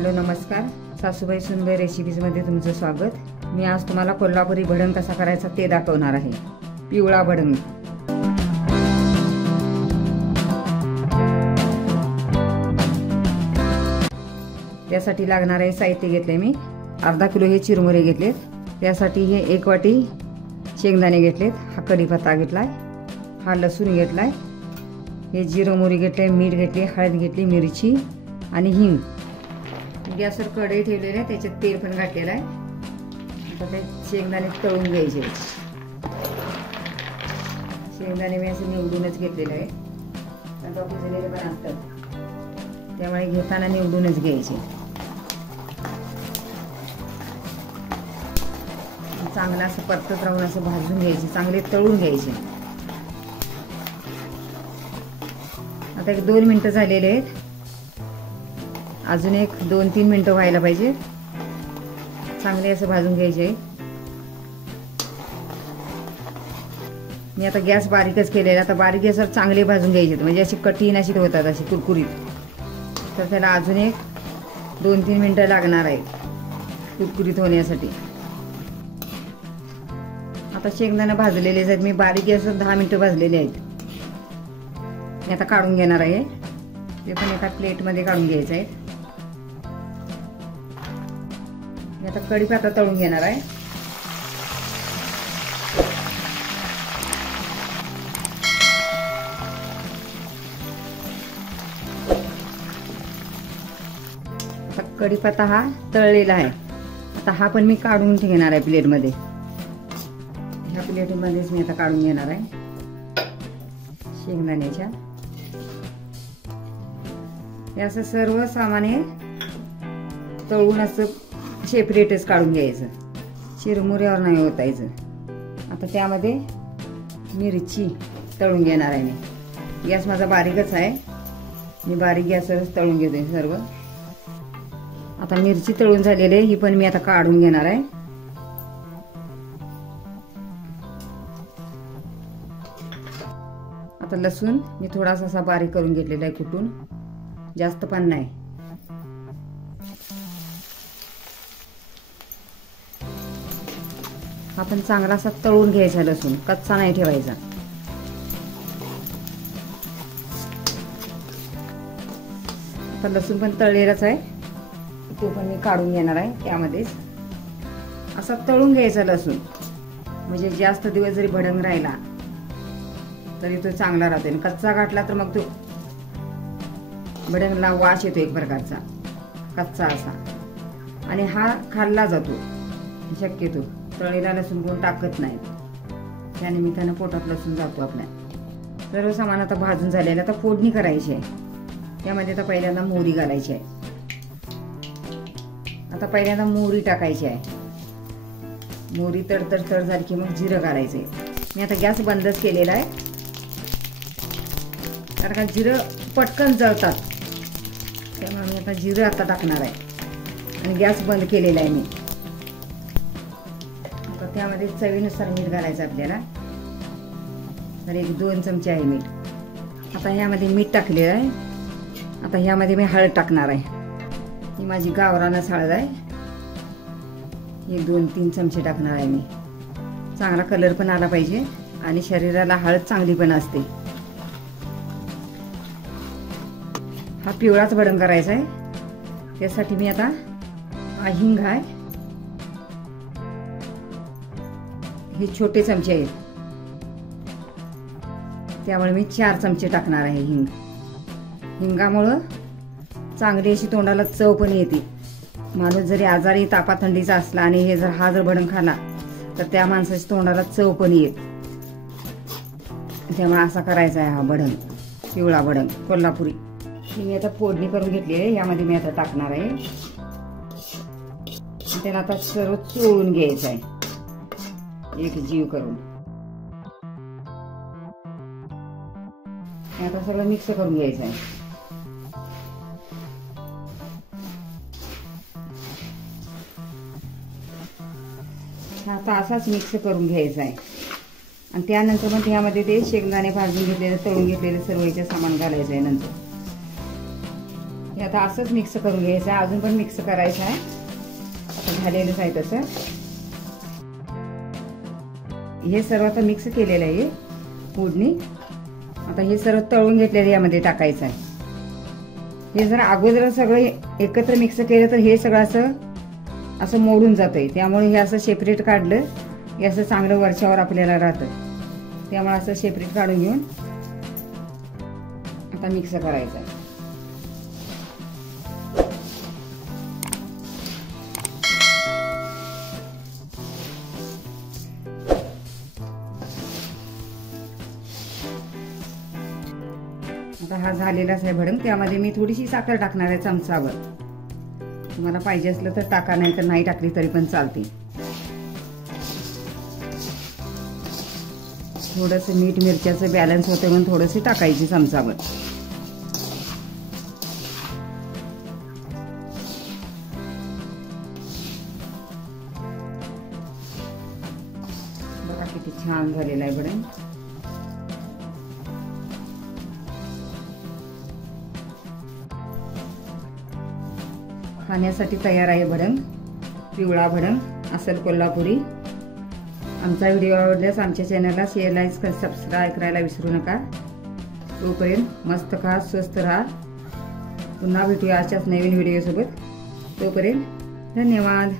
Hello नमस्कार, सासूबाई सुनबाई रेसिपीजमध्ये तुमचं स्वागत। मी आज तुम्हाला कोल्हापुरी भडंग कसा करायचा ते दाखवणार आहे। पिवळा भडंग। त्यासाठी लागणारे साहित्य घेतले मी अर्धा किलो हे चिरमुरे घेतलेत। त्यासाठी हे 1 वाटी शेंगदाणे घेतलेत। हा कढीपत्ता घेतलाय, हा लसूण घेतलाय, हे जिरं मोहरी घेतले, मीठ घेतले, हळद घेतली, मिरची आणि हिंग। गॅसवर कढई ठेवलेली आहे, त्याच्यात तेल पण घातलेलं आहे। आता ते शेंगदाणे तळून घ्यायचे। शेंगदाणे मी असे निवडूनच घेतलेले आहे, आता कुजलेले पण असतात, त्यामुळे घेताना निवडूनच घ्यायचे। चांगलं असं परतत राहून असं भाजून घ्यायचे, चांगले तळून घ्यायचे। आता 1-2 मिनिटं झालेले आहेत, अजून 1-2-3 मिनिटं व्हायला पाहिजे। चांगले असं भाजून घ्यायचे। मी आता गॅस बारीकच केलेला, आता बारीक गॅसवर चांगले भाजून घ्यायचे, म्हणजे अशी कठीण अशी होतात, अशी कुरकुरीत। तर त्याला अजून 1-2-3 मिनिटं लागणार आहेत कुरकुरीत होण्यासाठी। आता शेंगदाणे भाजलेले आहेत, मी बारीक गॅसवर 10 मिनिटं भाजलेले आहेत। मी आता काढून घेणार आहे, ते पण एका प्लेटमध्ये काढून घ्यायचं आहे। मी आता कढीपत्ता तळून घेणार आहे। आता कढीपत्ता हा तळलेला आहे, आता हा पण मी काढून घेणार आहे प्लेटमध्ये। ह्या प्लेटमध्येच मी आता काढून घेणार आहे शेंगदाण्याच्या। हे असं सर्व सामान्य तळून असं सेपरेटच काढून घ्यायचं, चिरमुऱ्यावर नाही ओतायचं। आता त्यामध्ये मिरची तळून घेणार आहे मी। गॅस माझा बारीकच आहे, मी बारीक गॅसवरच तळून घेते सर्व। आता मिरची तळून झालेली आहे, ही पण मी आता काढून घेणार आहे। आता लसूण मी थोडासा असा बारीक करून घेतलेला आहे कुटून, जास्त पण नाही। आपण चांगला असा तळून घ्यायचा लसूण, कच्चा नाही ठेवायचा। आता लसूण पण तळलेलाच आहे, तो पण मी काढून घेणार आहे त्यामध्येच। असा तळून घ्यायचा लसूण, म्हणजे जास्त दिवस जरी भडंग राहिला तरी तो चांगला राहतो। कच्चा घातला तर मग तो भडंगला वास येतो एक प्रकारचा कच्चा असा, आणि हा खाल्ला जातो शक्यतो। तळलेला लसूण कोण टाकत नाही, त्या निमित्तानं पोटात लसूण जातो आपल्या। सर्व सामान आता भाजून झालेलं, आता फोडणी करायची आहे। त्यामध्ये आता पहिल्यांदा मोहरी घालायची आहे। आता पहिल्यांदा मोहरी टाकायची आहे। मोहरी तडतड झाली की मग जिरं घालायचंय। मी आता गॅस बंदच केलेला आहे, कारण का जिरं पटकन जळतात, त्यामुळे मी आता जिरं आता टाकणार आहे आणि गॅस बंद केलेला आहे मी। आता त्यामध्ये चवीनुसार मीठ घालायचं आपल्याला, तर 1-2 चमचे आहे मीठ। आता ह्यामध्ये मीठ टाकलेलं आहे। आता ह्यामध्ये मी हळद टाकणार आहे, ही माझी गावरानच हळद आहे, ही 2-3 चमचे टाकणार आहे मी। चांगला कलर पण आला पाहिजे आणि शरीराला हळद चांगली पण असते। हा पिवळाच भडंग करायचा आहे, त्यासाठी मी आता हिंग आहे, हे छोटे चमचे आहेत, त्यामुळे मी 4 चमचे टाकणार आहे हिंग। हिंगामुळं चांगली अशी तोंडाला चव पण येते। माणूस जरी आजारी तापा थंडीचा असला आणि हे हा जर भडंग खाला तर त्या माणसाच्या तोंडाला चव पण येत, त्यामुळे असा करायचा आहे हा भडंग, पिवळा भडंग कोल्हापुरी। मी आता फोडणी करून घेतली आहे, यामध्ये मी आता टाकणार आहे। त्याला आता सर्व चोळून घ्यायचं आहे एक जीव करून। आता सगळं मिक्स करून घ्यायचं आहे। आता असाच मिक्स करून घ्यायचा आहे आणि त्यानंतर मग यामध्ये ते शेंगदाणे भाजून घेतलेले तळून घेतलेले सर्व याचे सामान घालायचं आहे। नंतर हे आता असंच मिक्स करून घ्यायचं आहे, अजून पण मिक्स करायचं आहे, आता झालेलंच आहे तसं. हे सर्व आता मिक्स केलेलं आहे फोडणी. आता हे सर्व तळून घेतलेलं यामध्ये टाकायचं आहे. हे जर अगोदर सगळं एकत्र मिक्स केलं तर हे सगळं असं मोडून जातंय, त्यामुळे हे असं सेपरेट काढलं हे असं चांगलं वरच्यावर आपल्याला राहतं. त्यामुळे असं सेपरेट काढून घेऊन आता मिक्स करायचं आहे. आता हा झालेलाच आहे भडंग. त्यामध्ये मी थोडीशी साखर टाकणार आहे चमचाभर. तुम्हाला पाहिजे असलं तर टाका, नाही तर नाही टाकली तरी पण चालते. थोडंसं मीठ मिरच्याचं बॅलन्स होतं म्हणून थोडंसं टाकायची चमचाभर. बघा किती छान झालेलं आहे भडंग. खाण्यासाठी तयार आहे भडंग. पिवळा भडंग असेल कोल्हापुरी. आमचा व्हिडिओ आवडल्यास आमच्या चॅनलला शेअर, लाईक, सबस्क्राईब करायला विसरू नका. तोपर्यंत मस्त खा, स्वस्त राहा. पुन्हा भेटूया अशाच नवीन व्हिडिओ सोबत. तोपर्यंत धन्यवाद.